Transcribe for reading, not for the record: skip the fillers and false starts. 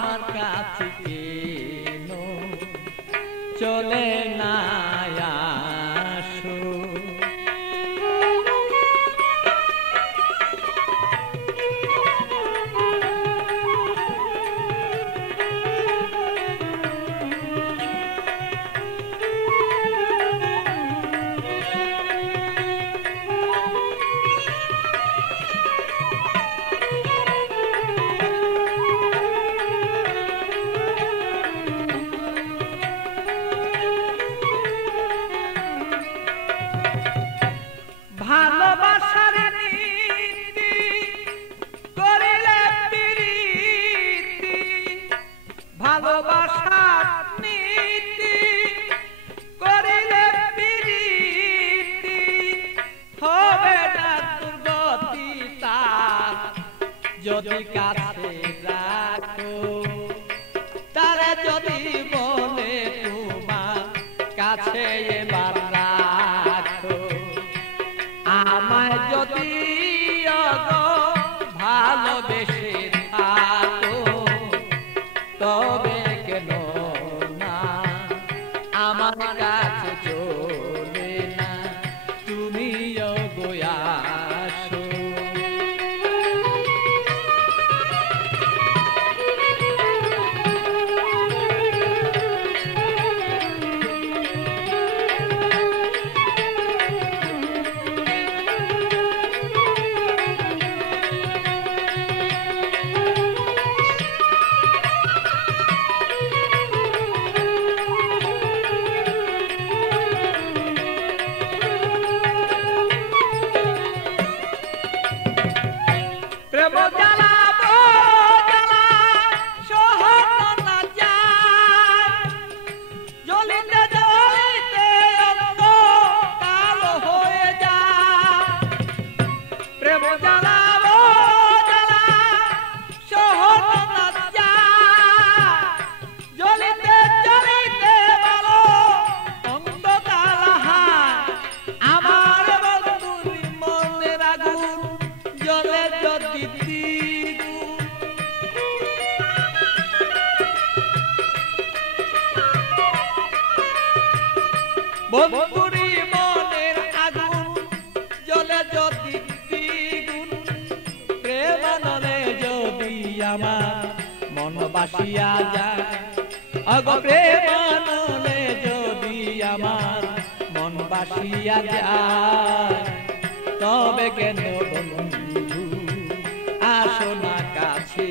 আমার কাছে কেন চলে না আসো। ভালোবাসার নীতি করিলে প্রীতি, ভালোবাসার নীতি করিলে প্রীতি, হবে না দুর্গতি তার যদি কাছে রাখো। তারে যদি বলে তোমার কাছে এবার রাখো, আমায় যদি ভালোবেসে থাকো, তবে কেন না আমার কাছে চলে না তুমিও গো আসো। প্রেম জ্বালা জ্বালা সহন না যায়, জ্বলিতে জ্বলিতে অঙ্গ কালো হয়ে যায়। প্রেম জ্বালা জ্বালা সহন না যায়, জ্বলিতে জ্বলিতে বলো অঙ্গ কালো হয়। আমার বন্ধুর মনের আগুন জ্বলে যদি দ্বিগুণ, বন্ধুরি মনের আগুন জ্বলে যদি দ্বিগুণ, প্রেমানলে যদি আমার মন বাসিয়া যায়। অগো প্রেমানলে যদি আমার মন বাসিয়া যায়, তবে কেন বন্ধু আসো না কাছে।